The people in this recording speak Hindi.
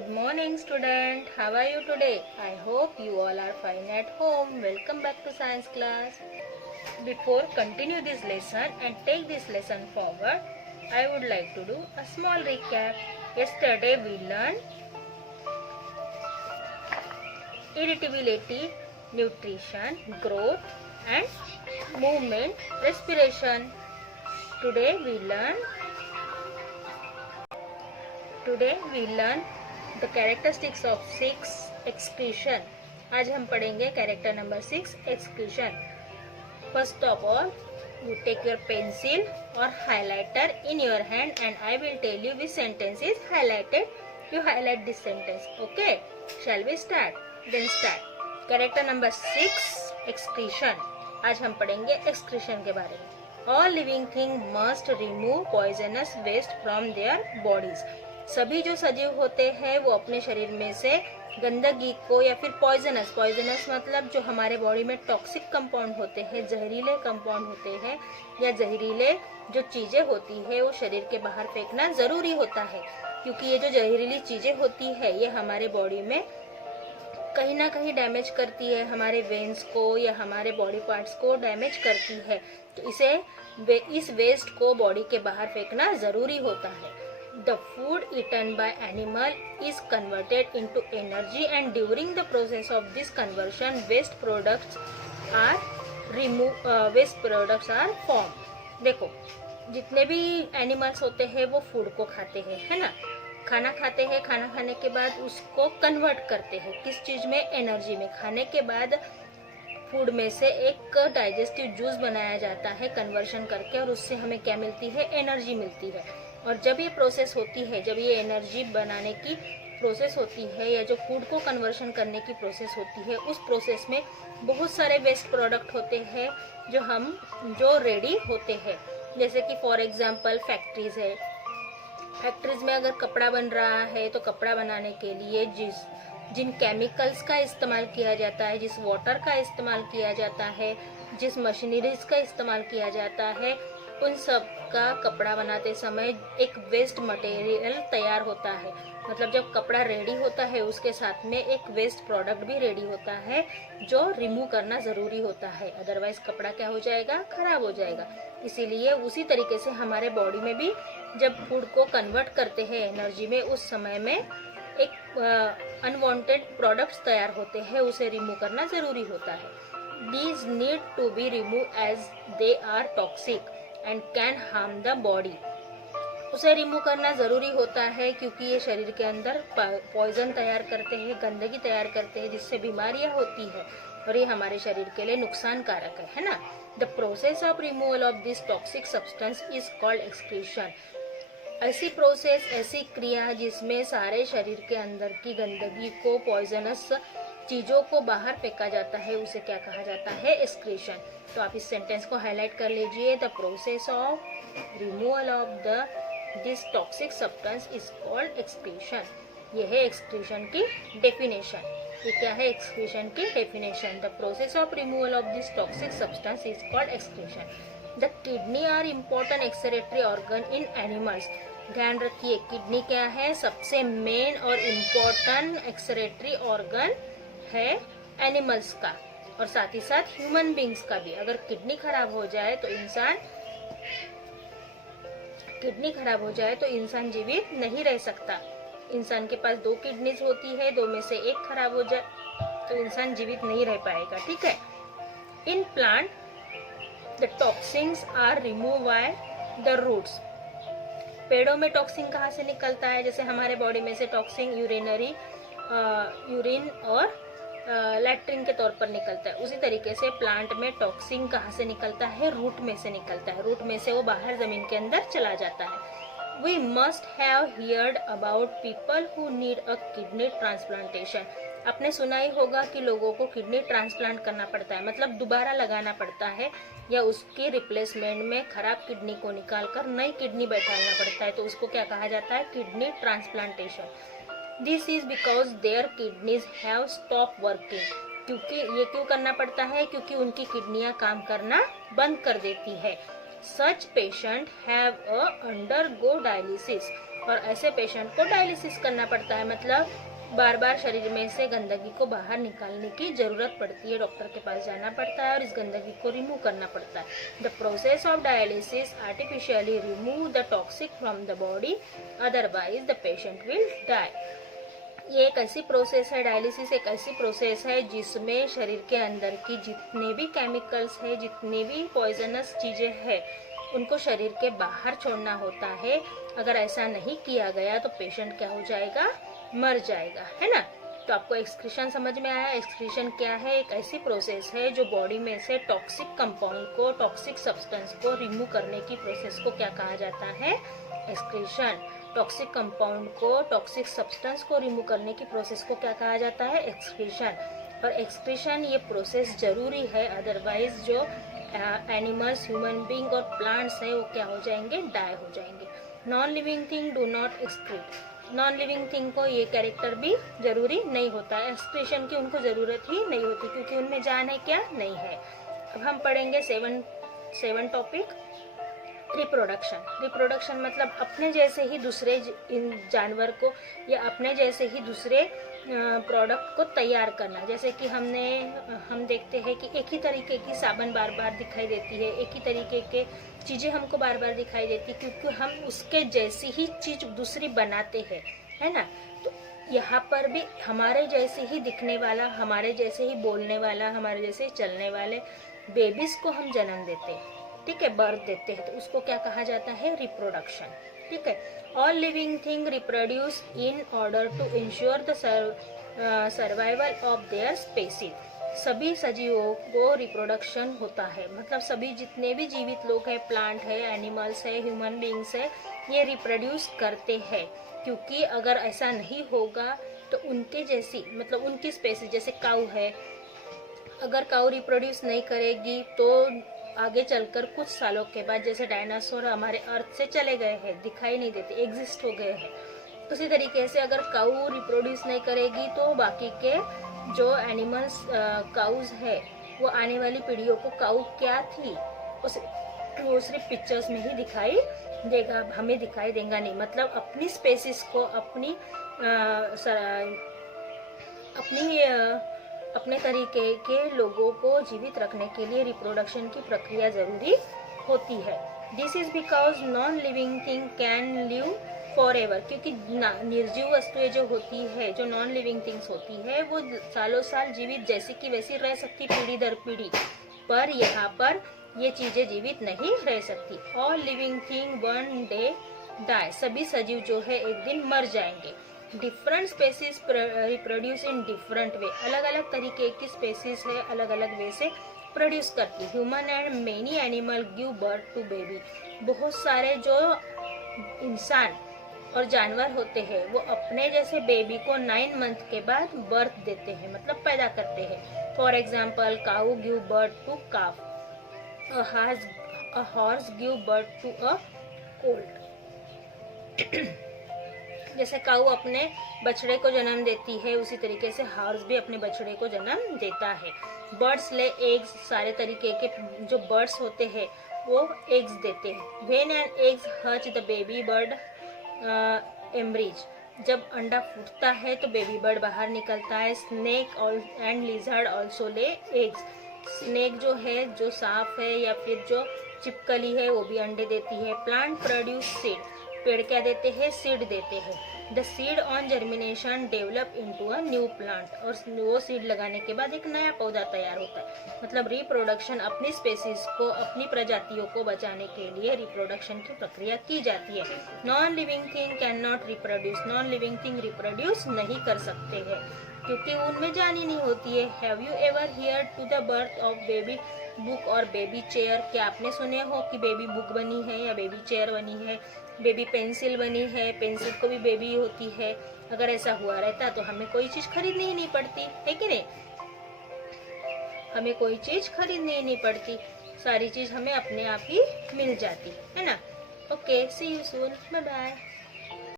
Good morning, student. How are you today? I hope you all are fine at home. Welcome back to science class. Before continue this lesson and take this lesson forward, I would like to do a small recap. Yesterday we learned irritability, nutrition, growth and movement, respiration. Today we learn the characteristics of 6 excretion. आज हम पढ़ेंगे character number 6 excretion. First of all, you take your pencil or highlighter in your hand and I will tell you which sentence is highlighted. You highlight this sentence. Okay? Shall we start? Then start. Character number 6 excretion. आज हम पढ़ेंगे excretion के बारे में. All living things must remove poisonous waste from their bodies. सभी जो सजीव होते हैं वो अपने शरीर में से गंदगी को या फिर पॉइजनस मतलब जो हमारे बॉडी में टॉक्सिक कंपाउंड होते हैं, जहरीले कंपाउंड होते हैं या जहरीले जो चीजें होती है वो शरीर के बाहर फेंकना जरूरी होता है, क्योंकि ये जो जहरीली चीजें होती है ये हमारे बॉडी में कहीं ना कहीं डैमेज करती है, हमारे वेन्स को या हमारे बॉडी पार्ट्स को डैमेज करती है. तो इस वेस्ट को बॉडी के बाहर फेंकना जरूरी होता है. The food eaten by animal is converted into energy and during the process of this conversion waste products are formed. देखो, जितने भी एनिमल्स होते हैं वो फूड को खाते हैं, है ना. खाना खाते हैं, खाना खाने के बाद उसको कन्वर्ट करते हैं किस चीज में, एनर्जी में. खाने के बाद फूड में से एक डाइजेस्टिव जूस बनाया जाता है कन्वर्शन करके और उससे हमें क्या मिलती है, एनर्जी मिलती है. और जब ये प्रोसेस होती है, जब ये एनर्जी बनाने की प्रोसेस होती है या जो फूड को कन्वर्शन करने की प्रोसेस होती है, उस प्रोसेस में बहुत सारे वेस्ट प्रोडक्ट होते हैं जो रेडी होते हैं. जैसे कि फॉर एग्जांपल फैक्ट्रीज है. फैक्ट्रीज में अगर कपड़ा बन रहा है तो कपड़ा बनाने के लिए जिन केमिकल्स का इस्तेमाल किया जाता है, जिस वाटर का इस्तेमाल किया जाता है, जिस मशीनरीज का इस्तेमाल किया जाता है, उन सब का कपड़ा बनाते समय एक वेस्ट मटेरियल तैयार होता है. मतलब जब कपड़ा रेडी होता है उसके साथ में एक वेस्ट प्रोडक्ट भी रेडी होता है जो रिमूव करना जरूरी होता है, अदरवाइज कपड़ा क्या हो जाएगा, खराब हो जाएगा. इसीलिए उसी तरीके से हमारे बॉडी में भी जब फूड को कन्वर्ट करते हैं एनर्जी में, उस समय में एक अनवांटेड प्रोडक्ट्स तैयार होते हैं, उसे रिमूव करना जरूरी होता है. These need to be removed as they are toxic and can harm the body. उसे रिमूव करना जरूरी होता है क्योंकि ये शरीर के अंदर पॉइजन तैयार करते हैं, गंदगी तैयार करते हैं, जिससे बीमारियां होती है और ये हमारे शरीर के लिए नुकसान कारक है ना. The process of removal of this toxic substance is called excretion. ऐसी प्रोसेस, ऐसी क्रिया जिसमें सारे शरीर के अंदर की गंदगी को, पॉइजनस चीजों को बाहर फेंका जाता है, उसे क्या कहा जाता है, एक्सक्रीशन. तो आप इस सेंटेंस को हाईलाइट कर लीजिए. The process of removal of this toxic substance is called excretion. ये है एक्सक्रीशन की डेफिनेशन. ये क्या है एक्सक्रीशन की definition? The process of removal of this toxic substance is called excretion. The kidney are important excretory organ in animals. ध्यान रखिए, किडनी क्या है, सबसे मेन और इम्पोर्टेंट एक्सक्रीटरी ऑर्गन है एनिमल्स का और साथ ही साथ ह्यूमन बींग्स का भी. अगर किडनी खराब हो जाए तो इंसान जीवित नहीं रह सकता. इंसान के पास 2 किडनीज होती है, 2 में से एक खराब हो जाए तो इंसान जीवित नहीं रह पाएगा. ठीक है. In plant the toxins are remove by the roots. पेड़ों में टॉक्सिन कहाँ से निकलता है? जैसे हमारे बॉडी में से टॉक्सिन यूरिन और लैट्रिन के तौर पर निकलता है, उसी तरीके से प्लांट में टॉक्सिन कहाँ से निकलता है? रूट में से निकलता है. रूट में से वो बाहर जमीन के अंदर चला जाता है. We must have heard about people who need a kidney transplantation. आपने सुना ही होगा कि लोगों को किडनी ट्रांसप्लांट करना पड़ता है, मतलब दोबारा लगाना पड़ता है या उसकी रिप्लेसमेंट में खराब किडनी को निकालकर नई किडनी बैठाना पड़ता है. तो उसको क्या कहा जाता है? Kidney transplantation. This is because their kidneys have stopped working. क्योंकि ये क्यों करना पड़ता है? क्योंकि उनकी किडनियां काम करना बंद कर देती है. Such patient have a undergo dialysis. और ऐसे पेशेंट को डायलिसिस करना पड़ता है, मतलब बार बार शरीर में से गंदगी को बाहर निकालने की जरूरत पड़ती है, डॉक्टर के पास जाना पड़ता है और इस गंदगी को रिमूव करना पड़ता है। The process of dialysis artificially remove the toxic from the body, otherwise the patient will die. ये एक ऐसी प्रोसेस है, डायलिसिस एक ऐसी प्रोसेस है जिसमें शरीर के अंदर की जितने भी केमिकल्स है, जितनी भी पॉइजनस चीजें हैं, उनको शरीर के बाहर छोड़ना होता है। अगर ऐसा नहीं किया गया तो पेशेंट क्या हो जाएगा, मर जाएगा, है ना। तो आपको एक्सक्रीशन समझ में आया। एक्सक्रीशन क्या है, एक ऐसी प्रोसेस है जो बॉडी में से टॉक्सिक कंपाउंड को, टॉक्सिक सब्सटेंस को रिमूव करने की प्रोसेस को क्या कहा जाता है, एक्सक्रीशन। टॉक्सिक कंपाउंड को, टॉक्सिक सब्सटेंस को रिमूव करने की प्रोसेस को क्या कहा जाता है, एक्सक्रीशन। और एक्सक्रीशन ये प्रोसेस जरूरी है, अदरवाइज जो एनिमल्स, ह्यूमन बीइंग और प्लांट्स है वो क्या हो जाएंगे, डाई हो जाएंगे। Non living thing do not excrete. Non living thing को ये कैरेक्टर भी जरूरी नहीं होता है, एक्सक्रीशन की उनको जरूरत ही नहीं होती, क्योंकि उनमें जान है क्या, नहीं है। अब हम पढ़ेंगे सेवन टॉपिक, रिप्रोडक्शन। रिप्रोडक्शन मतलब अपने जैसे ही दूसरे जानवर को या अपने जैसे ही दूसरे प्रोडक्ट को तैयार करना। जैसे कि हम देखते हैं कि एक ही तरीके की साबुन बार बार दिखाई देती है, एक ही तरीके के चीजें हमको बार बार दिखाई देती, क्योंकि हम उसके जैसी ही चीज दूसरी बनाते हैं, है ना। तो यहाँ पर भी हमारे जैसे ही दिखने वाला, हमारे जैसे ही बोलने वाला, हमारे जैसे ही चलने वाले बेबीज को हम जन्म देते हैं, ठीक है, बर्थ देते हैं, तो उसको क्या कहा जाता है, रिप्रोडक्शन, ठीक है। All living thing reproduce in order to ensure the survival of their species. सभी सजीवों को रिप्रोडक्शन होता है, मतलब सभी जितने भी जीवित लोग हैं, प्लांट है, एनिमल्स है, ह्यूमन बीइंग्स है, ये रिप्रोड्यूस करते हैं। क्योंकि अगर ऐसा नहीं होगा तो उनके जैसी, मतलब उनकी स्पेसीज, जैसे काऊ है, अगर काऊ रिप्रोड्यूस नहीं करेगी तो आगे चलकर कुछ सालों के बाद, जैसे डायनासोर हमारे अर्थ से चले गए हैं, दिखाई नहीं देते, एग्जिस्ट हो गए हैं, उसी तरीके से अगर काऊ रिप्रोड्यूस नहीं करेगी तो बाकी के जो एनिमल्स, काउज है, वो आने वाली पीढ़ियों को काऊ क्या थी वो सिर्फ पिक्चर्स में ही दिखाई देगा, हमें दिखाई देगा नहीं। मतलब अपनी स्पेसिस को, अपने तरीके के लोगों को जीवित रखने के लिए रिप्रोडक्शन की प्रक्रिया जरूरी होती है। This is because non living thing can live for ever, क्योंकि निर्जीव वस्तुएं जो होती है, जो नॉन लिविंग थिंग्स होती है, वो सालों साल जीवित जैसी की वैसी रह सकती, पीढ़ी दर पीढ़ी, पर यहाँ पर ये चीजें जीवित नहीं रह सकती। All living thing one day die. सभी सजीव जो है एक दिन मर जाएंगे। Different species reproduce in different way. अलग अलग तरीके की स्पेसीज है, अलग अलग वे से प्रोड्यूस करती। Human and many animal give birth to baby. बहुत सारे जो इंसान और जानवर होते हैं वो अपने जैसे बेबी को 9 मंथ के बाद बर्थ देते हैं, मतलब पैदा करते हैं। For example, cow give birth to calf, a horse give birth to a colt। जैसे काऊ अपने बछड़े को जन्म देती है, उसी तरीके से हॉर्स भी अपने बछड़े को जन्म देता है। Birds lay eggs. सारे तरीके के जो बर्ड्स होते हैं वो एग्स देते हैं। When an eggs hatch the baby bird emerges. जब अंडा फूटता है तो बेबी बर्ड बाहर निकलता है। Snake and lizard also lay eggs. Snake जो है, जो सांप है या फिर जो चिपकली है, वो भी अंडे देती है। Plant produce seed. पेड़ क्या देते हैं, सीड देते हैं। The seed on germination develop into a new plant. और वो सीड लगाने के बाद एक नया पौधा तैयार होता है। मतलब रिप्रोडक्शन, अपनी स्पेसीज को, अपनी प्रजातियों को बचाने के लिए रिप्रोडक्शन की प्रक्रिया की जाती है। Non living thing can not reproduce. Non living thing reproduce नहीं कर सकते हैं क्योंकि उनमें जान ही नहीं होती है। Have you ever hear to the birth of baby book और बेबी चेयर। क्या आपने सुने हो कि बेबी बुक बनी है या बेबी चेयर बनी है, बेबी पेंसिल बनी है, पेंसिल को भी बेबी होती है। अगर ऐसा हुआ रहता तो हमें कोई चीज खरीदनी ही नहीं पड़ती, है कि नहीं? हमें कोई चीज खरीदनी ही नहीं पड़ती, सारी चीज हमें अपने आप ही मिल जाती है ना। Okay, see you soon, bye bye.